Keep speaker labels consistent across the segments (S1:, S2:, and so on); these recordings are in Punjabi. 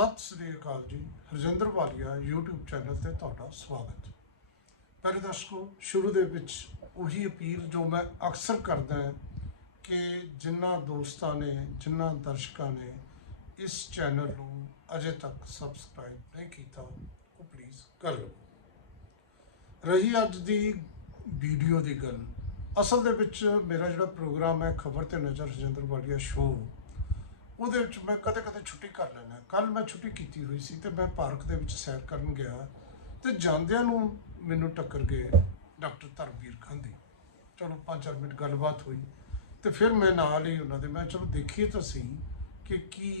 S1: ਸਤਿ ਸ੍ਰੀ ਅਕਾਲ ਜੀ, ਹਰਜਿੰਦਰ ਵਾਲੀਆ, YouTube ਚੈਨਲ ਤੇ ਤੁਹਾਡਾ ਸਵਾਗਤ। ਹੈ ਪਹਿਲੇ ਦਰਸ਼ਕੋ, ਸ਼ੁਰੂ ਦੇ ਵਿੱਚ ਉਹੀ ਅਪੀਲ ਜੋ ਮੈਂ ਅਕਸਰ ਕਰਦਾ ਹਾਂ ਕਿ ਜਿਨ੍ਹਾਂ ਦੋਸਤਾਂ ਨੇ, ਜਿਨ੍ਹਾਂ ਦਰਸ਼ਕਾਂ ਨੇ ਇਸ ਚੈਨਲ ਨੂੰ ਅਜੇ ਤੱਕ ਸਬਸਕ੍ਰਾਈਬ ਨਹੀਂ ਕੀਤਾ, ਉਹ ਪਲੀਜ਼ ਕਰ ਲਓ ਰਹੀ ਅੱਜ ਦੀ ਵੀਡੀਓ ਦੀ ਗੱਲ। ਅਸਲ ਦੇ ਵਿੱਚ ਮੇਰਾ ਜਿਹੜਾ ਪ੍ਰੋਗਰਾਮ ਹੈ, ਖਬਰ ਤੇ ਨਜ਼ਰ, ਹਰਜਿੰਦਰ ਵਾਲੀਆ ਸ਼ੋਅ ਉਹਦੇ ਵਿੱਚ ਮੈਂ ਕਦੇ ਕਦੇ ਛੁੱਟੀ ਕਰ ਲੈਣਾ ਕੱਲ ਮੈਂ ਛੁੱਟੀ ਕੀਤੀ ਹੋਈ ਸੀ ਤੇ ਮੈਂ ਪਾਰਕ ਦੇ ਵਿੱਚ ਸੈਰ ਕਰਨ ਗਿਆ ਤੇ ਜਾਂਦਿਆਂ ਨੂੰ ਮੈਨੂੰ ਟੱਕਰ ਗਏ ਡਾਕਟਰ ਧਰਮਵੀਰ ਗਾਂਧੀ ਚਲੋ 5-4 ਮਿੰਟ ਗੱਲਬਾਤ ਹੋਈ ਤੇ ਫਿਰ ਮੈਂ ਨਾਲ ਹੀ ਉਹਨਾਂ ਦੇ ਮੈਂ ਚਲੋ ਦੇਖੀਏ ਤਾਂ ਸਹੀ ਕਿ ਕੀ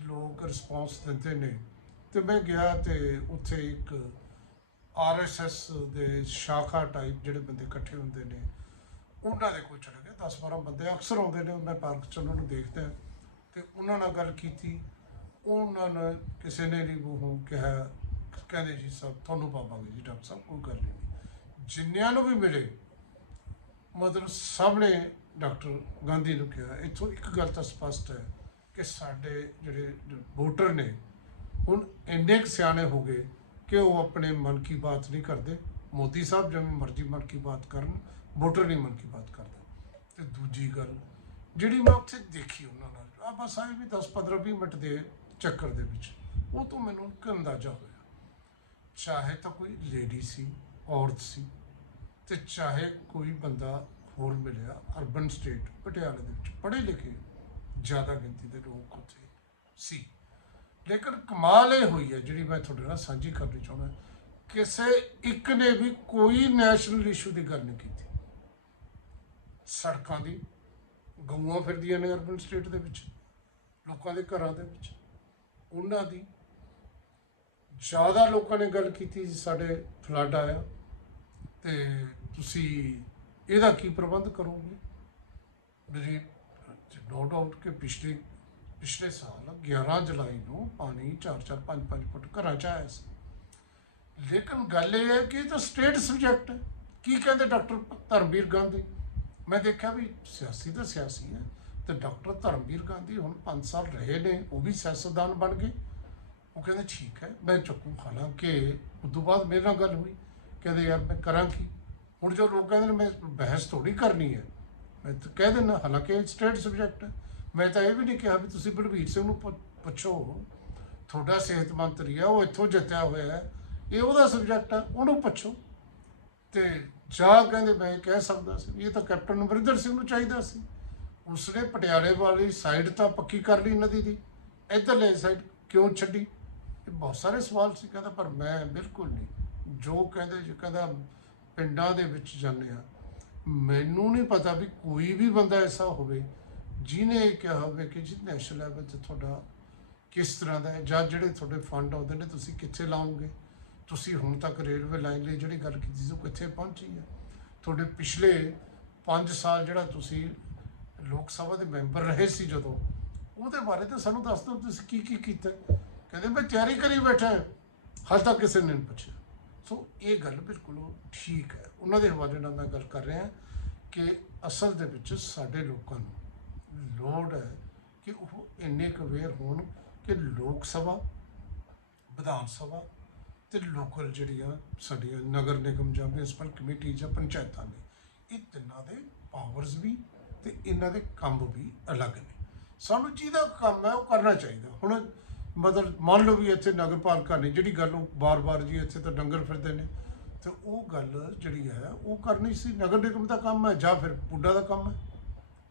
S1: ਲੋਕ ਰਿਸਪੌਂਸ ਦਿੰਦੇ ਨੇ। ਤੇ ਮੈਂ ਗਿਆ ਤੇ ਉੱਥੇ ਇੱਕ ਆਰਐਸਐਸ ਦੇ ਸ਼ਾਖਾ ਟਾਈਪ ਜਿਹੜੇ ਬੰਦੇ ਇਕੱਠੇ ਹੁੰਦੇ ਨੇ, ਉਹਨਾਂ ਦੇ ਕੋਲ ਚਲੇ ਗਏ। 10-12 ਬੰਦੇ ਅਕਸਰ ਆਉਂਦੇ ਨੇ ਮੈਂ ਪਾਰਕ 'ਚ ਉਹਨਾਂ ਨੂੰ ਦੇਖਦਾ। ਤੇ ਉਹਨਾਂ ਨਾਲ ਗੱਲ ਕੀਤੀ। ਉਹਨਾਂ ਨੇ ਕਿਸੇ ਨੇ ਵੀ ਉਹ ਕਿਹਾ, ਕਹਿੰਦੇ ਜੀ ਸਭ, ਤੁਹਾਨੂੰ ਪਾਵਾਂਗੇ ਜੀ ਡਾਕਟਰ ਸਾਹਿਬ, ਕੋਈ ਗੱਲ ਨਹੀਂ। ਜਿੰਨਿਆਂ ਨੂੰ ਵੀ ਮਿਲੇ, ਮਤਲਬ ਸਭ ਨੇ ਡਾਕਟਰ ਗਾਂਧੀ ਨੂੰ ਕਿਹਾ, ਇੱਥੋਂ ਇੱਕ ਗੱਲ ਤਾਂ ਸਪਸ਼ਟ ਹੈ ਕਿ ਸਾਡੇ ਜਿਹੜੇ ਵੋਟਰ ਨੇ, ਹੁਣ ਇੰਨੇ ਕੁ ਸਿਆਣੇ ਹੋ ਗਏ ਕਿ ਉਹ ਆਪਣੇ ਮਨ ਕੀ ਬਾਤ ਨਹੀਂ ਕਰਦੇ। ਮੋਦੀ ਸਾਹਿਬ ਜਿਵੇਂ ਮਰਜ਼ੀ ਮਨ ਕੀ ਬਾਤ ਕਰਨ, ਵੋਟਰ ਨਹੀਂ ਮਨ ਕੀ ਬਾਤ ਕਰਦਾ। ਤੇ ਦੂਜੀ ਗੱਲ, ਜਿਹੜੀ ਮੈਂ ਉੱਥੇ ਦੇਖੀ ਉਹਨਾਂ ਨਾਲ ਬਾਬਾ ਸਾਹਿਬ ਵੀ 10 15 20 ਮਿੰਟ ਦੇ ਚੱਕਰ ਦੇ ਵਿੱਚ ਉਹ ਤੋਂ ਮੈਨੂੰ ਇੱਕ ਅੰਦਾਜ਼ਾ ਹੋਇਆ। ਚਾਹੇ ਤਾਂ ਕੋਈ ਲੇਡੀ ਸੀ, ਔਰਤ ਸੀ ਤੇ ਚਾਹੇ ਕੋਈ ਬੰਦਾ ਹੋਰ ਮਿਲਿਆ ਅਰਬਨ ਸਟੇਟ ਪਟਿਆਲੇ ਦੇ ਵਿੱਚ। ਪੜ੍ਹੇ ਲਿਖੇ ਜ਼ਿਆਦਾ ਗਿਣਤੀ ਦੇ ਲੋਕ ਉੱਥੇ ਸੀ। ਲੇਕਿਨ ਕਮਾਲ ਇਹ ਹੋਈ ਹੈ, ਜਿਹੜੀ ਮੈਂ ਤੁਹਾਡੇ ਨਾਲ ਸਾਂਝੀ ਕਰਨੀ ਚਾਹੁੰਦਾ, ਕਿਸੇ ਇੱਕ ਨੇ ਵੀ ਕੋਈ ਨੈਸ਼ਨਲ ਇਸ਼ੂ ਦੀ ਗੱਲ ਨਹੀਂ ਕੀਤੀ। ਸੜਕਾਂ ਦੀ, ਗਊਆਂ ਫਿਰਦੀਆਂ ਨੇ ਅਰਬਨ ਸਟੇਟ ਦੇ ਵਿੱਚ। ਲੋਕਾਂ ਦੇ ਘਰਾਂ ਦੇ ਵਿੱਚ। ਉਹਨਾਂ ਦੀ ਜ਼ਿਆਦਾ ਲੋਕਾਂ ਨੇ ਗੱਲ ਕੀਤੀ ਜੀ, ਸਾਡੇ ਫਲੱਡ ਆਇਆ ਤੇ ਤੁਸੀਂ ਇਹਦਾ ਕੀ ਪ੍ਰਬੰਧ ਕਰੋਗੇ? ਮੇਰੀ ਨੋ ਡਾਊਟ ਕਿ ਪਿਛਲੇ ਪਿਛਲੇ ਸਾਲ 11 ਜੁਲਾਈ ਨੂੰ ਪਾਣੀ 4-4 5-5 ਫੁੱਟ ਘਰਾਂ ਚ ਆਇਆ ਸੀ। ਲੇਕਿਨ ਗੱਲ ਇਹ ਹੈ ਕਿ ਇਹ ਤਾਂ ਸਟੇਟ ਸਬਜੈਕਟ ਹੈ। ਕੀ ਕਹਿੰਦੇ ਡਾਕਟਰ ਧਰਮਵੀਰ ਗਾਂਧੀ? ਮੈਂ ਦੇਖਿਆ ਵੀ ਸਿਆਸੀ ਤਾਂ ਸਿਆਸੀ ਹੈ। ਤੇ ਡਾਕਟਰ ਧਰਮਵੀਰ ਗਾਂਧੀ ਹੁਣ 5 ਸਾਲ ਰਹੇ ਨੇ, ਉਹ ਵੀ ਸਿਆਸਤਦਾਨ ਬਣ ਗਏ। ਉਹ ਕਹਿੰਦੇ, ਠੀਕ ਹੈ, ਮੈਂ ਚੁੱਕੂ ਹਾਲਾਂਕਿ ਉਸ ਤੋਂ ਬਾਅਦ ਮੇਰੇ ਨਾਲ ਗੱਲ ਹੋਈ। ਕਹਿੰਦੇ, ਯਾਰ, ਮੈਂ ਕਰਾਂ ਕੀ? ਹੁਣ ਜੋ ਲੋਕ ਕਹਿੰਦੇ ਨੇ, ਮੈਂ ਬਹਿਸ ਥੋੜੀ ਕਰਨੀ ਹੈ। ਮੈਂ ਤਾਂ ਕਹਿ ਦਿੰਦਾ, ਹਾਲਾਂਕਿ ਸਟੇਟ ਸਬਜੈਕਟ ਹੈ। ਮੈਂ ਤਾਂ ਇਹ ਵੀ ਨਹੀਂ ਕਿਹਾ ਵੀ ਤੁਸੀਂ ਬਲਵੀਰ ਸਿੰਘ ਨੂੰ ਪੁੱਛੋ। ਤੁਹਾਡਾ ਸਿਹਤ ਮੰਤਰੀ ਆ, ਉਹ ਇੱਥੋਂ ਜਿੱਤਿਆ ਹੋਇਆ ਹੈ। ਇਹ ਉਹਦਾ ਸਬਜੈਕਟ ਹੈ, ਉਹਨੂੰ ਪੁੱਛੋ। ਤੇ ਜਾ ਕਹਿੰਦੇ, ਮੈਂ ਇਹ ਕਹਿ ਸਕਦਾ ਸੀ ਵੀ ਇਹ ਤਾਂ ਕੈਪਟਨ ਅਮਰਿੰਦਰ ਸਿੰਘ ਨੂੰ ਚਾਹੀਦਾ ਸੀ। ਉਸਨੇ ਪਟਿਆਲੇ ਵਾਲੀ ਸਾਈਡ ਤਾਂ ਪੱਕੀ ਕਰ ਲਈ ਨਦੀ ਦੀ। ਇੱਧਰਲੇ ਸਾਈਡ ਕਿਉਂ ਛੱਡੀ? ਇਹ ਬਹੁਤ ਸਾਰੇ ਸਵਾਲ ਸੀ ਕਹਿੰਦਾ, ਪਰ ਮੈਂ ਬਿਲਕੁਲ ਨਹੀਂ। ਜੋ ਕਹਿੰਦੇ, ਜੋ ਕਹਿੰਦਾ, ਪਿੰਡਾਂ ਦੇ ਵਿੱਚ ਜਾਂਦੇ ਆ ਮੈਨੂੰ ਨਹੀਂ ਪਤਾ ਵੀ ਕੋਈ ਵੀ ਬੰਦਾ ਐਸਾ ਹੋਵੇ ਜਿਨੇ ਕਿਹਾ ਹੋਵੇ ਕਿ ਜੀ ਨੈਸ਼ਨਲ ਲੈਵਲ ਤੇ ਤੁਹਾਡਾ ਕਿਸ ਤਰ੍ਹਾਂ ਦਾ ਹੈ, ਜਾਂ ਜਿਹੜੇ ਤੁਹਾਡੇ ਫੰਡ ਆਉਂਦੇ ਨੇ, ਤੁਸੀਂ ਕਿੱਥੇ ਲਾਓਗੇ? ਤੁਸੀਂ ਹੁਣ ਤੱਕ ਰੇਲਵੇ ਲਾਈਨ ਲਈ ਜਿਹੜੀ ਗੱਲ ਕੀਤੀ ਸੀ, ਉਹ ਕਿੱਥੇ ਪਹੁੰਚੀ ਹੈ? ਤੁਹਾਡੇ ਪਿਛਲੇ 5 ਸਾਲ ਜਿਹੜਾ ਤੁਸੀਂ ਲੋਕ ਸਭਾ ਦੇ ਮੈਂਬਰ ਰਹੇ ਸੀ ਜਦੋਂ, ਉਹਦੇ ਬਾਰੇ ਤਾਂ ਸਾਨੂੰ ਦੱਸ ਦਿਓ ਤੁਸੀਂ ਕੀ ਕੀ ਕੀਤਾ। ਕਹਿੰਦੇ ਮੈਂ ਤਿਆਰੀ ਕਰੀ ਬੈਠਾ ਹਾਂ। ਹਾਲੇ ਤੱਕ ਕਿਸੇ ਨੇ ਨਹੀਂ ਪੁੱਛਿਆ। ਸੋ ਇਹ ਗੱਲ ਬਿਲਕੁਲ ਉਹ ਠੀਕ ਹੈ। ਉਹਨਾਂ ਦੇ ਹਵਾਲੇ ਨਾਲ ਮੈਂ ਗੱਲ ਕਰ ਰਿਹਾ ਕਿ ਅਸਲ ਦੇ ਵਿੱਚ ਸਾਡੇ ਲੋਕਾਂ ਨੂੰ ਲੋੜ ਹੈ ਕਿ ਉਹ ਇੰਨੇ ਕੁ ਅਵੇਅਰ ਹੋਣ ਕਿ ਲੋਕ ਸਭਾ, ਵਿਧਾਨ ਸਭਾ ਤੇ ਲੋਕਲ ਜਿਹੜੀਆਂ ਸਾਡੀਆਂ ਨਗਰ ਨਿਗਮ ਜਾਂ ਮਿਊਨਿਸਪਲ ਕਮੇਟੀ ਜਾਂ ਪੰਚਾਇਤਾਂ ਨੇ, ਇਹ ਤਿੰਨਾਂ ਦੇ ਪਾਵਰਸ ਵੀ ਤੇ ਇਹਨਾਂ ਦੇ ਕੰਮ ਵੀ ਅਲੱਗ ਨੇ। ਸਾਨੂੰ ਜਿਹਦਾ ਕੰਮ ਹੈ ਉਹ ਕਰਨਾ ਚਾਹੀਦਾ। ਹੁਣ ਮਤਲਬ ਮੰਨ ਲਓ ਵੀ ਇੱਥੇ ਨਗਰ ਪਾਲਿਕਾ ਨੇ ਜਿਹੜੀ ਗੱਲ ਉਹ ਬਾਰ-ਬਾਰ ਜੀ ਇੱਥੇ ਤਾਂ ਡੰਗਰ ਫਿਰਦੇ ਨੇ, ਤੇ ਉਹ ਗੱਲ ਜਿਹੜੀ ਹੈ ਉਹ ਕਰਨੀ ਸੀ। ਨਗਰ ਨਿਗਮ ਦਾ ਕੰਮ ਹੈ ਜਾਂ ਫਿਰ ਪੁੱਡਾ ਦਾ ਕੰਮ ਹੈ?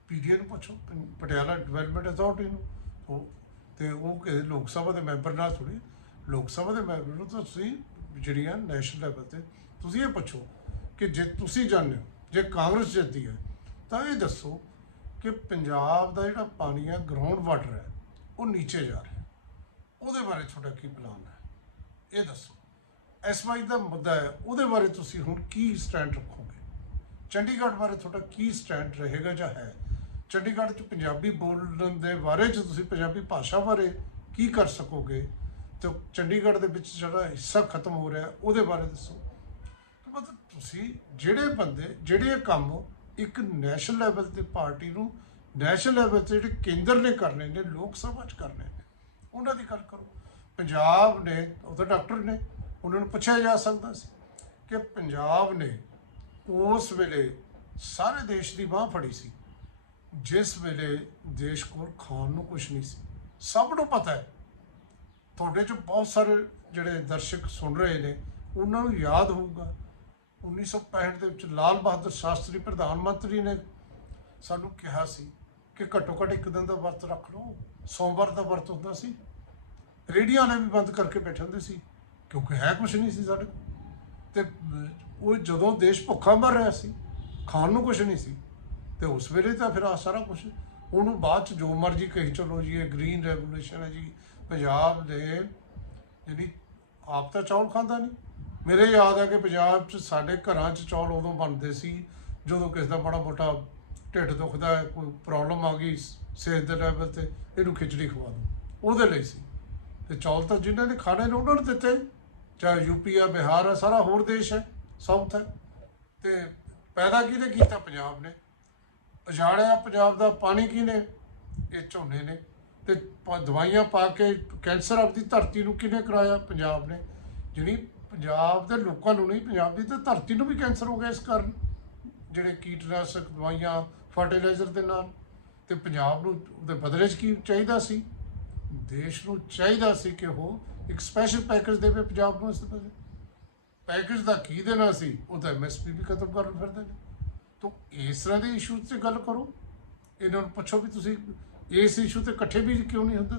S1: ਪੀਡੀਏ ਨੂੰ ਪੁੱਛੋ ਪਟਿਆਲਾ ਡਿਵੈਲਪਮੈਂਟ ਅਥਾਰਟੀ ਨੂੰ। ਉਹ ਤੇ ਉਹ ਕਿਸੇ ਲੋਕ ਸਭਾ ਦੇ ਮੈਂਬਰ ਨਾਲ ਥੋੜੀ ਲੋਕ ਸਭਾ ਦੇ ਮੈਂਬਰ ਨੂੰ ਤਾਂ ਤੁਸੀਂ ਜਿਹੜੀਆਂ ਨੈਸ਼ਨਲ ਲੈਵਲ ਤੇ ਤੁਸੀਂ ਇਹ ਪੁੱਛੋ ਕਿ ਜੇ ਤੁਸੀਂ ਜਾਣਦੇ ਹੋ, ਜੇ ਕਾਂਗਰਸ ਜਿੱਤਦੀ ਹੈ ਤਾਂ ਇਹ ਦੱਸੋ ਕਿ ਪੰਜਾਬ ਦਾ ਜਿਹੜਾ ਪਾਣੀ ਹੈ ਗਰਾਊਂਡ ਵਾਟਰ ਹੈ, ਉਹ ਨੀਚੇ ਜਾ ਰਿਹਾ ਉਹਦੇ ਬਾਰੇ ਤੁਹਾਡਾ ਕੀ ਪਲਾਨ ਹੈ? ਇਹ ਦੱਸੋ। ਐਸਵਾਈ ਦਾ ਮੁੱਦਾ ਹੈ, ਉਹਦੇ ਬਾਰੇ ਤੁਸੀਂ ਹੁਣ ਕੀ ਸਟੈਂਡ ਰੱਖੋਗੇ? ਚੰਡੀਗੜ੍ਹ ਬਾਰੇ ਤੁਹਾਡਾ ਕੀ ਸਟੈਂਡ ਰਹੇਗਾ ਜਾਂ ਹੈ? ਚੰਡੀਗੜ੍ਹ 'ਚ ਪੰਜਾਬੀ ਬੋਲਣ ਦੇ ਬਾਰੇ 'ਚ ਤੁਸੀਂ ਪੰਜਾਬੀ ਭਾਸ਼ਾ ਬਾਰੇ ਕੀ ਕਰ ਸਕੋਗੇ? ਤੇ ਚੰਡੀਗੜ੍ਹ ਦੇ ਵਿੱਚ ਜਿਹੜਾ ਹਿੱਸਾ ਖਤਮ ਹੋ ਰਿਹਾ, ਉਹਦੇ ਬਾਰੇ ਦੱਸੋ। ਮਤਲਬ ਤੁਸੀਂ ਜਿਹੜੇ ਬੰਦੇ, ਜਿਹੜੇ ਕੰਮ ਇੱਕ ਨੈਸ਼ਨਲ ਲੈਵਲ ਤੇ ਪਾਰਟੀ ਨੂੰ ਨੈਸ਼ਨਲ ਲੈਵਲ ਤੇ ਜਿਹੜੇ ਕੇਂਦਰ ਨੇ ਕਰਨੇ ਨੇ, ਲੋਕ ਸਭਾ 'ਚ ਕਰਨੇ ਨੇ, ਉਹਨਾਂ ਦੀ ਗੱਲ ਕਰੋ। ਪੰਜਾਬ ਨੇ ਉਹਦੇ ਡਾਕਟਰ ਨੇ, ਉਹਨਾਂ ਨੂੰ ਪੁੱਛਿਆ ਜਾ ਸਕਦਾ ਸੀ ਕਿ ਪੰਜਾਬ ਨੇ ਉਸ ਵੇਲੇ ਸਾਰੇ ਦੇਸ਼ ਦੀ ਬਾਹ ਫੜੀ ਸੀ, ਜਿਸ ਵੇਲੇ ਦੇਸ਼ ਕੋਲ ਖਾਣ ਨੂੰ ਕੁਝ ਨਹੀਂ ਸੀ। ਸਭ ਨੂੰ ਪਤਾ ਹੈ, ਤੁਹਾਡੇ ਚ ਬਹੁਤ ਸਾਰੇ ਜਿਹੜੇ ਦਰਸ਼ਕ ਸੁਣ ਰਹੇ ਨੇ, ਉਹਨਾਂ ਨੂੰ ਯਾਦ ਹੋਊਗਾ। 1965 ਦੇ ਵਿੱਚ ਲਾਲ ਬਹਾਦਰ ਸ਼ਾਸਤਰੀ ਪ੍ਰਧਾਨ ਮੰਤਰੀ ਨੇ ਸਾਨੂੰ ਕਿਹਾ ਸੀ ਕਿ ਘੱਟੋ ਘੱਟ ਇੱਕ ਦਿਨ ਦਾ ਵਰਤ ਰੱਖ ਲਓ, ਸੋਮਵਾਰ ਦਾ ਵਰਤ ਹੁੰਦਾ ਸੀ। ਰੇਡੀਆਂ ਨੇ ਵੀ ਬੰਦ ਕਰਕੇ ਬੈਠੇ ਹੁੰਦੇ ਸੀ, ਕਿਉਂਕਿ ਹੈ ਕੁਝ ਨਹੀਂ ਸੀ ਸਾਡੇ ਕੋਲ। ਤੇ ਉਹ ਜਦੋਂ ਦੇਸ਼ ਭੁੱਖਾ ਮਰ ਰਿਹਾ ਸੀ, ਖਾਣ ਨੂੰ ਕੁਝ ਨਹੀਂ ਸੀ, ਤੇ ਉਸ ਵੇਲੇ ਤਾਂ ਫਿਰ ਆ ਸਾਰਾ ਕੁਝ ਉਹਨੂੰ ਬਾਅਦ ਚ ਜੋ ਮਰਜ਼ੀ ਕਹੀ ਚਲੋ ਜੀ, ਇਹ ਗ੍ਰੀਨ ਰੈਵੋਲੂਸ਼ਨ ਹੈ ਜੀ, ਪੰਜਾਬ ਦੇ ਜਿਹੜੀ ਆਪ ਤਾਂ ਚੌਲ ਖਾਂਦਾ ਨਹੀਂ। ਮੇਰੇ ਯਾਦ ਹੈ ਕਿ ਪੰਜਾਬ 'ਚ ਸਾਡੇ ਘਰਾਂ 'ਚ ਚੌਲ ਉਦੋਂ ਬਣਦੇ ਸੀ ਜਦੋਂ ਕਿਸੇ ਦਾ ਬੜਾ ਮੋਟਾ ਢਿੱਡ ਦੁਖਦਾ ਹੈ ਕੋਈ ਪ੍ਰੋਬਲਮ ਆ ਗਈ, ਸਿਹਤ ਦੇ ਲੈਵਲ ਤੇ ਇਹਨੂੰ ਖਿਚੜੀ ਖਵਾ ਦਿਓ ਉਹਦੇ ਲਈ ਸੀ। ਤੇ ਚੌਲ ਤਾਂ ਜਿਨ੍ਹਾਂ ਨੇ ਖਾਣੇ ਨੇ ਉਹਨਾਂ ਨੂੰ ਦਿੱਤੇ। ਚਾਹੇ ਯੂਪੀ ਆ, ਬਿਹਾਰ ਆ, ਸਾਰਾ ਹੋਰ ਦੇਸ਼ ਹੈ ਸਾਊਥ ਹੈ। ਤੇ ਪੈਦਾ ਕਿਹਨੇ ਕੀਤਾ? ਪੰਜਾਬ ਨੇ। ਅਜਾੜਿਆ ਪੰਜਾਬ ਦਾ ਪਾਣੀ ਕਿਹਨੇ? ਇਹ ਝੋਨੇ ਨੇ। ਤੇ ਦਵਾਈਆਂ ਪਾ ਕੇ ਕੈਂਸਰ ਆਪਦੀ ਧਰਤੀ ਨੂੰ ਕਿਹਨੇ ਕਰਾਇਆ? ਪੰਜਾਬ ਨੇ। ਜਿਹੜੀ ਪੰਜਾਬ ਦੇ ਲੋਕਾਂ ਨੂੰ ਨਹੀਂ, ਪੰਜਾਬ ਦੀ ਤਾਂ ਧਰਤੀ ਨੂੰ ਵੀ ਕੈਂਸਰ ਹੋ ਗਿਆ ਇਸ ਕਾਰਨ। ਜਿਹੜੇ ਕੀਟਨਾਸ਼ਕ ਦਵਾਈਆਂ ਫਰਟੀਲਾਈਜ਼ਰ ਦੇ ਨਾਲ ਤੇ ਪੰਜਾਬ ਨੂੰ ਉਹਦੇ ਬਦਲੇ 'ਚ ਕੀ ਚਾਹੀਦਾ ਸੀ? ਦੇਸ਼ ਨੂੰ ਚਾਹੀਦਾ ਸੀ ਕਿ ਉਹ ਇੱਕ ਸਪੈਸ਼ਲ ਪੈਕੇਜ ਦੇਵੇ ਪੰਜਾਬ ਨੂੰ ਇਸ ਦੇ ਬਦਲੇ। ਪੈਕੇਜ ਦਾ ਕੀ ਦੇਣਾ ਸੀ? ਉਹ ਉਹਦਾ ਐਮਐਸਪੀ ਵੀ ਖਤਮ ਕਰਨ ਫਿਰਦੇ ਨੇ। ਤਾਂ ਇਸ ਤਰ੍ਹਾਂ ਦੇ ਇਸ਼ੂ ਤੇ ਗੱਲ ਕਰੋ। ਇਹਨਾਂ ਨੂੰ ਪੁੱਛੋ ਵੀ ਤੁਸੀਂ ਇਸ ਇਸ਼ੂ ਤੇ ਇਕੱਠੇ ਵੀ ਕਿਉਂ ਨਹੀਂ ਹੁੰਦੇ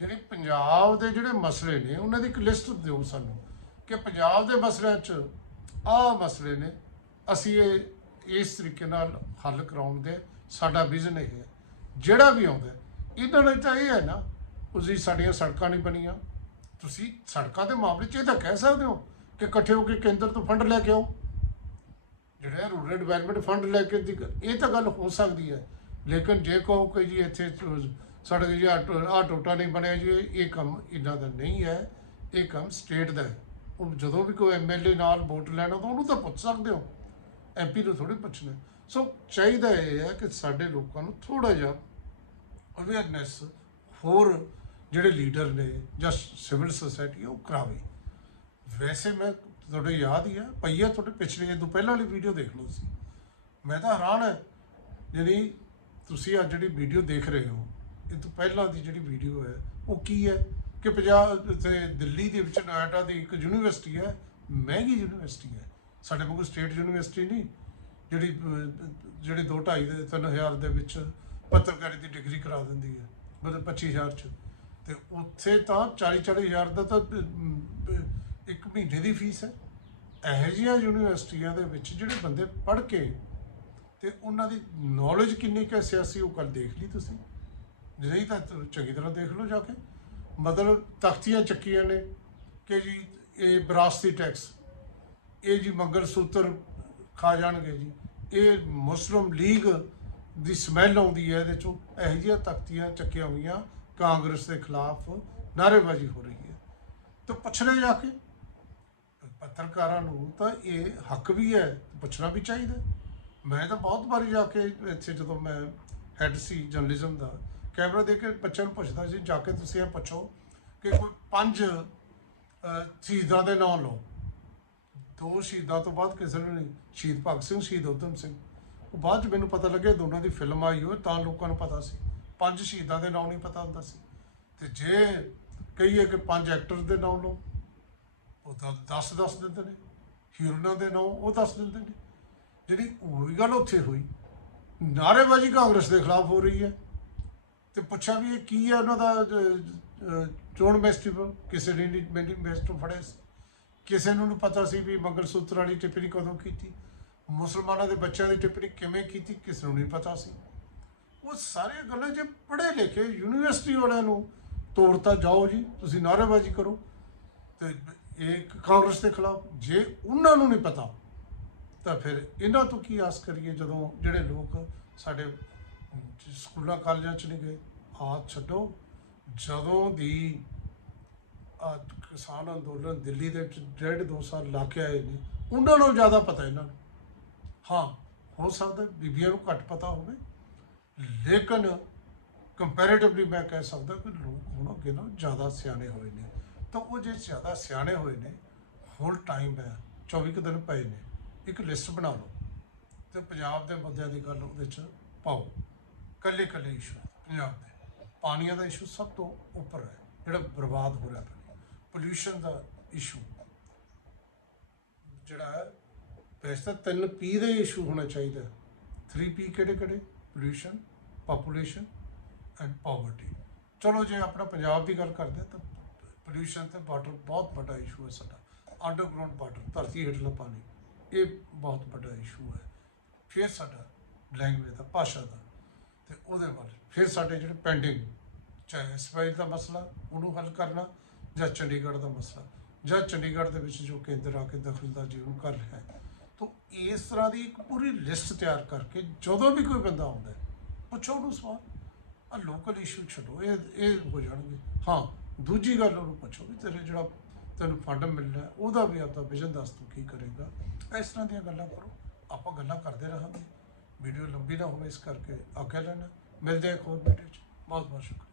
S1: ਜਿਹੜੇ ਪੰਜਾਬ ਦੇ ਜਿਹੜੇ ਮਸਲੇ ਨੇ, ਉਹਨਾਂ ਦੀ ਇੱਕ ਲਿਸਟ ਦਿਓ ਸਾਨੂੰ। ਕਿ ਪੰਜਾਬ ਦੇ ਮਸਲਿਆਂ 'ਚ ਆਹ ਮਸਲੇ ਨੇ। ਅਸੀਂ ਇਹ, ਇਸ ਤਰੀਕੇ ਨਾਲ ਹੱਲ ਕਰਾਉਣ ਦੇ ਸਾਡਾ ਵਿਜ਼ਨ ਇਹ ਹੈ। ਜਿਹੜਾ ਵੀ ਆਉਂਦਾ ਇਹਨਾਂ ਨੇ ਤਾਂ ਇਹ ਹੈ ਨਾ, ਤੁਸੀਂ ਸਾਡੀਆਂ ਸੜਕਾਂ ਨਹੀਂ ਬਣੀਆਂ। ਤੁਸੀਂ ਸੜਕਾਂ ਦੇ ਮਾਮਲੇ 'ਚ ਇਹ ਤਾਂ ਕਹਿ ਸਕਦੇ ਹੋ ਕਿ ਇਕੱਠੇ ਹੋ ਕੇ ਕੇਂਦਰ ਤੋਂ ਫੰਡ ਲੈ ਕੇ ਆਓ। ਜਿਹੜਾ ਰੂਰਲ ਡਿਵੈਲਪਮੈਂਟ ਫੰਡ ਲੈ ਕੇ ਦੀ ਗੱਲ- ਇਹ ਤਾਂ ਗੱਲ ਹੋ ਸਕਦੀ ਹੈ। ਲੇਕਿਨ ਜੇ ਕਹੋ ਕਿ ਜੀ ਇੱਥੇ ਸਾਡੇ ਜੀ ਆ ਟੋਟਾ ਨਹੀਂ ਬਣਿਆ ਜੀ, ਇਹ ਕੰਮ ਇਹਨਾਂ ਦਾ ਨਹੀਂ ਹੈ। ਇਹ ਕੰਮ ਸਟੇਟ ਦਾ ਹੈ। ਉਹ ਜਦੋਂ ਵੀ ਕੋਈ ਐਮਐਲਏ ਨਾਲ ਵੋਟ ਲੈਣਾ ਤਾਂ ਉਹਨੂੰ ਤਾਂ ਪੁੱਛ ਸਕਦੇ ਹੋ। ਐਮਪੀ ਨੂੰ ਥੋੜੀ ਪੁੱਛਣਾ। ਸੋ ਚਾਹੀਦਾ ਇਹ ਹੈ ਕਿ ਸਾਡੇ ਲੋਕਾਂ ਨੂੰ ਥੋੜਾ ਜਿਹਾ ਅਵੇਅਰਨੈਸ ਹੋਰ ਜਿਹੜੇ ਲੀਡਰ ਨੇ ਜਾਂ ਸਿਵਲ ਸੁਸਾਇਟੀ ਉਹ ਕਰਾਵੇ। ਵੈਸੇ ਮੈਂ ਤੁਹਾਡੇ ਯਾਦ ਹੀ ਆ ਪਈਆ ਤੁਹਾਡੇ ਪਿਛਲੇ ਇਹ ਤੋਂ ਪਹਿਲਾਂ ਵਾਲੀ ਵੀਡੀਓ ਦੇਖ ਲਓ ਸੀ ਮੈਂ ਤਾਂ ਹੈਰਾਨ ਹੈ ਜਿਹੜੀ ਤੁਸੀਂ ਅੱਜ ਜਿਹੜੀ ਵੀਡੀਓ ਦੇਖ ਰਹੇ ਹੋ, ਇਹ ਤੋਂ ਪਹਿਲਾਂ ਦੀ ਜਿਹੜੀ ਵੀਡੀਓ ਹੈ, ਉਹ ਕੀ ਹੈ? ਕਿ ਪੰਜਾਬ ਤੇ ਦਿੱਲੀ ਦੇ ਵਿੱਚ ਨੋਇਡਾ ਦੀ ਇੱਕ ਯੂਨੀਵਰਸਿਟੀ ਹੈ ਮਹਿੰਗੀ ਯੂਨੀਵਰਸਿਟੀ ਹੈ। ਸਾਡੇ ਵਾਂਗੂ ਸਟੇਟ ਯੂਨੀਵਰਸਿਟੀ ਨਹੀਂ ਜਿਹੜੀ ਅਹ, ਜਿਹੜੇ 2 2.5 ਦੇ 3000 ਦੇ ਵਿੱਚ ਪੱਤਰਕਾਰੀ ਦੀ ਡਿਗਰੀ ਕਰਾ ਦਿੰਦੀ ਹੈ ਮਤਲਬ 25000 ਚ। ਤੇ ਉੱਥੇ ਤਾਂ 40 40000 ਦਾ ਤਾਂ ਇੱਕ ਮਹੀਨੇ ਦੀ ਫੀਸ ਹੈ। ਇਹੋ ਜਿਹੀਆਂ ਯੂਨੀਵਰਸਿਟੀਆਂ ਦੇ ਵਿੱਚ ਜਿਹੜੇ ਬੰਦੇ ਪੜ੍ਹ ਕੇ ਤੇ ਉਹਨਾਂ ਦੀ ਨੌਲੇਜ ਕਿੰਨੀ ਕੁ ਸਿਆਸੀ ਉਹ ਕੱਲ ਦੇਖ ਲਈ ਤੁਸੀਂ। ਨਹੀਂ ਤਾਂ ਚੰਗੀ ਤਰ੍ਹਾਂ ਦੇਖ ਲਓ ਜਾ ਕੇ। ਮਤਲਬ ਤਖਤੀਆਂ ਚੱਕੀਆਂ ਨੇ ਕਿ ਜੀ ਇਹ ਵਿਰਾਸਤੀ ਟੈਕਸ, ਇਹ ਜੀ ਮੰਗਲ ਸੂਤਰ ਖਾ ਜਾਣਗੇ ਜੀ। ਇਹ ਮੁਸਲਿਮ ਲੀਗ ਦੀ ਸਮੈਲ ਆਉਂਦੀ ਹੈ ਇਹਦੇ ਚੋਂ। ਇਹੋ ਜਿਹੀਆਂ ਤਖਤੀਆਂ ਚੱਕੀਆਂ ਹੋਈਆਂ ਕਾਂਗਰਸ ਦੇ ਖਿਲਾਫ ਨਾਅਰੇਬਾਜ਼ੀ ਹੋ ਰਹੀ ਹੈ। ਤਾਂ ਪੁੱਛਣਾ ਜਾ ਕੇ ਪੱਤਰਕਾਰਾਂ ਨੂੰ ਤਾਂ ਇਹ ਹੱਕ ਵੀ ਹੈ, ਪੁੱਛਣਾ ਵੀ ਚਾਹੀਦਾ। ਮੈਂ ਤਾਂ ਬਹੁਤ ਵਾਰੀ ਜਾ ਕੇ ਇੱਥੇ ਜਦੋਂ ਮੈਂ ਹੈੱਡ ਸੀ ਜਰਨਲਿਜ਼ਮ ਦਾ ਕੈਮਰਾ ਦੇ ਕੇ ਬੱਚਿਆਂ ਨੂੰ ਪੁੱਛਦਾ ਸੀ, ਜਾ ਕੇ ਤੁਸੀਂ ਇਹ ਪੁੱਛੋ ਕਿ ਕੋਈ ਪੰਜ ਸ਼ਹੀਦਾਂ ਦੇ ਨਾਂ ਲਓ। ਦੋ ਸ਼ਹੀਦਾਂ ਤੋਂ ਬਾਅਦ ਕਿਸੇ ਨੂੰ ਨਹੀਂ। ਸ਼ਹੀਦ ਭਗਤ ਸਿੰਘ, ਸ਼ਹੀਦ ਊਧਮ ਸਿੰਘ। ਉਹ ਬਾਅਦ ਚ ਮੈਨੂੰ ਪਤਾ ਲੱਗਿਆ, ਦੋਨਾਂ ਦੀ ਫਿਲਮ ਆਈ ਹੋਏ ਤਾਂ ਲੋਕਾਂ ਨੂੰ ਪਤਾ ਸੀ। ਪੰਜ ਸ਼ਹੀਦਾਂ ਦੇ ਨਾਂ ਨਹੀਂ ਪਤਾ ਹੁੰਦਾ ਸੀ। ਤੇ ਜੇ ਕਹੀਏ ਕਿ ਪੰਜ ਐਕਟਰ ਦੇ ਨਾਂ ਲਓ, ਉਹ ਤਾਂ 10 ਦੱਸ ਦਿੰਦੇ ਨੇ। ਹੀਰੋਨਾਂ ਦੇ ਨਾਂ ਉਹ ਦੱਸ ਦਿੰਦੇ ਨੇ। ਜਿਹੜੀ ਉਹੀ ਗੱਲ ਉੱਥੇ ਹੋਈ, ਨਾਅਰੇਬਾਜ਼ੀ ਕਾਂਗਰਸ ਦੇ ਖਿਲਾਫ ਹੋ ਰਹੀ ਹੈ। ਤੇ ਪੁੱਛਿਆ ਵੀ ਇਹ ਕੀ ਹੈ ਉਹਨਾਂ ਦਾ ਅਹ, ਚੋਣ ਮੈਸਟਰ ਕਿਸੇ ਨੇ ਨਹੀਂ ਮੈਂਡੀ ਮੈਸਟਰ ਫੜਿਆ ਸੀ। ਕਿਸੇ ਨੂੰ ਨਹੀਂ ਪਤਾ ਸੀ ਵੀ ਮੰਗਲ ਸੂਤਰ ਵਾਲੀ ਟਿੱਪਣੀ ਕਦੋਂ ਕੀਤੀ ਮੁਸਲਮਾਨਾਂ ਦੇ ਬੱਚਿਆਂ ਦੀ ਟਿੱਪਣੀ ਕਿਵੇਂ ਕੀਤੀ ਕਿਸੇ ਨੂੰ ਨਹੀਂ ਪਤਾ ਸੀ। ਉਹ ਸਾਰੀਆਂ ਗੱਲਾਂ ਜੇ ਪੜ੍ਹੇ ਲਿਖੇ ਯੂਨੀਵਰਸਿਟੀ ਵਾਲਿਆਂ ਨੂੰ ਤੋੜਤਾ ਜਾਓ ਜੀ ਤੁਸੀਂ ਨਾਅਰੇਬਾਜ਼ੀ ਕਰੋ। ਤੇ ਇਹ ਕਾਂਗਰਸ ਦੇ ਖਿਲਾਫ ਜੇ ਉਹਨਾਂ ਨੂੰ ਨਹੀਂ ਪਤਾ ਤਾਂ ਫਿਰ ਇਹਨਾਂ ਤੋਂ ਕੀ ਆਸ ਕਰੀਏ ਜਦੋਂ ਜਿਹੜੇ ਲੋਕ ਸਾਡੇ ਸਕੂਲਾਂ, ਕਾਲਜਾਂ ਚ ਨਹੀਂ ਗਏ। ਆਹ ਛੱਡੋ। ਜਦੋਂ ਦੀ ਕਿਸਾਨ ਅੰਦੋਲਨ ਦਿੱਲੀ ਦੇ ਵਿੱਚ ਡੇਢ ਦੋ ਸਾਲ ਲਾ ਕੇ ਆਏ ਨੇ, ਉਹਨਾਂ ਨੂੰ ਜ਼ਿਆਦਾ ਪਤਾ ਇਹਨਾਂ ਨੂੰ। ਹਾਂ, ਹੋ ਸਕਦਾ ਬੀਬੀਆਂ ਨੂੰ ਘੱਟ ਪਤਾ ਹੋਵੇ, ਲੇਕਿਨ ਕੰਪੈਰੀਟਿਵਲੀ ਮੈਂ ਕਹਿ ਸਕਦਾ ਕਿ ਲੋਕ ਹੁਣ ਅੱਗੇ ਨਾਲੋਂ ਜ਼ਿਆਦਾ ਸਿਆਣੇ ਹੋਏ ਨੇ। ਤਾਂ ਉਹ ਜੇ ਜ਼ਿਆਦਾ ਸਿਆਣੇ ਹੋਏ ਨੇ, ਹੁਣ ਟਾਈਮ ਹੈ 24 ਕੁ ਦਿਨ ਪਏ ਨੇ। ਇੱਕ ਲਿਸਟ ਬਣਾ ਲਓ ਤੇ ਪੰਜਾਬ ਦੇ ਮੁੱਦਿਆਂ ਦੀ ਗੱਲ ਉਹਦੇ ਚ ਪਾਓ। ਕੱਲੇ ਕੱਲੇ ਇਸ਼ੂ ਪੰਜਾਬ ਦੇ। ਪਾਣੀਆਂ ਦਾ ਇਸ਼ੂ ਸਭ ਤੋਂ ਉੱਪਰ ਹੈ, ਜਿਹੜਾ ਬਰਬਾਦ ਹੋ ਰਿਹਾ ਪਾਣੀ। ਪੋਲਿਊਸ਼ਨ ਦਾ ਇਸ਼ੂ ਜਿਹੜਾ ਹੈ, ਵੈਸੇ ਤਾਂ ਤਿੰਨ ਪੀ ਦੇ ਇਸ਼ੂ ਹੋਣਾ ਚਾਹੀਦਾ। 3 ਪੀ ਕਿਹੜੇ ਕਿਹੜੇ? ਪੋਲਿਊਸ਼ਨ ਪਾਪੂਲੇਸ਼ਨ ਐਂਡ ਪਾਵਰਟੀ ਚਲੋ ਜੇ ਆਪਣਾ ਪੰਜਾਬ ਦੀ ਗੱਲ ਕਰਦੇ ਤਾਂ ਪੋਲਿਊਸ਼ਨ ਤੇ ਵਾਟਰ ਬਹੁਤ ਵੱਡਾ ਇਸ਼ੂ ਹੈ ਸਾਡਾ। ਅੰਡਰਗਰਾਉਂਡ ਵਾਟਰ ਧਰਤੀ ਹੇਠਲਾ ਪਾਣੀ, ਇਹ ਬਹੁਤ ਵੱਡਾ ਇਸ਼ੂ ਹੈ। ਫਿਰ ਸਾਡਾ ਲੈਂਗੁਏਜ ਦਾ, ਭਾਸ਼ਾ ਦਾ। ਤੇ ਉਹਦੇ ਵੱਲ ਫਿਰ ਸਾਡੇ ਜਿਹੜੇ ਪੈਂਡਿੰਗ ਚਾਹੇ ਸਫ਼ਾਈ ਦਾ ਮਸਲਾ, ਉਹਨੂੰ ਹੱਲ ਕਰਨਾ ਜਾਂ ਚੰਡੀਗੜ੍ਹ ਦਾ ਮਸਲਾ। ਜਾਂ ਚੰਡੀਗੜ੍ਹ ਦੇ ਵਿੱਚ ਜੋ ਕੇਂਦਰ ਆ ਕੇ ਦਖਲਅੰਦਾਜ਼ੀ ਜੀਵਨ ਕਰ ਰਿਹਾ ਹੈ। ਤਾਂ ਇਸ ਤਰ੍ਹਾਂ ਦੀ ਇੱਕ ਪੂਰੀ ਲਿਸਟ ਤਿਆਰ ਕਰਕੇ ਜਦੋਂ ਵੀ ਕੋਈ ਬੰਦਾ ਆਉਂਦਾ ਪੁੱਛੋ ਉਹਨੂੰ ਸਵਾਲ। ਆ ਲੋਕਲ ਇਸ਼ੂ ਛੱਡੋ, ਇਹ ਇਹ ਹੋ ਜਾਣਗੇ। ਹਾਂ, ਦੂਜੀ ਗੱਲ ਉਹਨੂੰ ਪੁੱਛੋ ਵੀ ਤੇਰੇ ਜਿਹੜਾ ਤੈਨੂੰ ਫੰਡ ਮਿਲਣਾ ਉਹਦਾ ਵੀ ਆਪਦਾ ਵਿਜ਼ਨ ਦੱਸ ਤੂੰ ਕੀ ਕਰੇਗਾ। ਇਸ ਤਰ੍ਹਾਂ ਦੀਆਂ ਗੱਲਾਂ ਕਰੋ। ਆਪਾਂ ਗੱਲਾਂ ਕਰਦੇ ਰਹਾਂਗੇ। ਵੀਡੀਓ ਲੰਬੀ ਨਾ ਹੋਵੇ, ਇਸ ਕਰਕੇ ਆਖਿਆ ਲੈਣਾ ਮਿਲਦੇ ਹਾਂ ਇੱਕ ਹੋਰ ਵੀਡੀਓ 'ਚ। ਬਹੁਤ ਬਹੁਤ ਸ਼ੁਕਰੀਆ।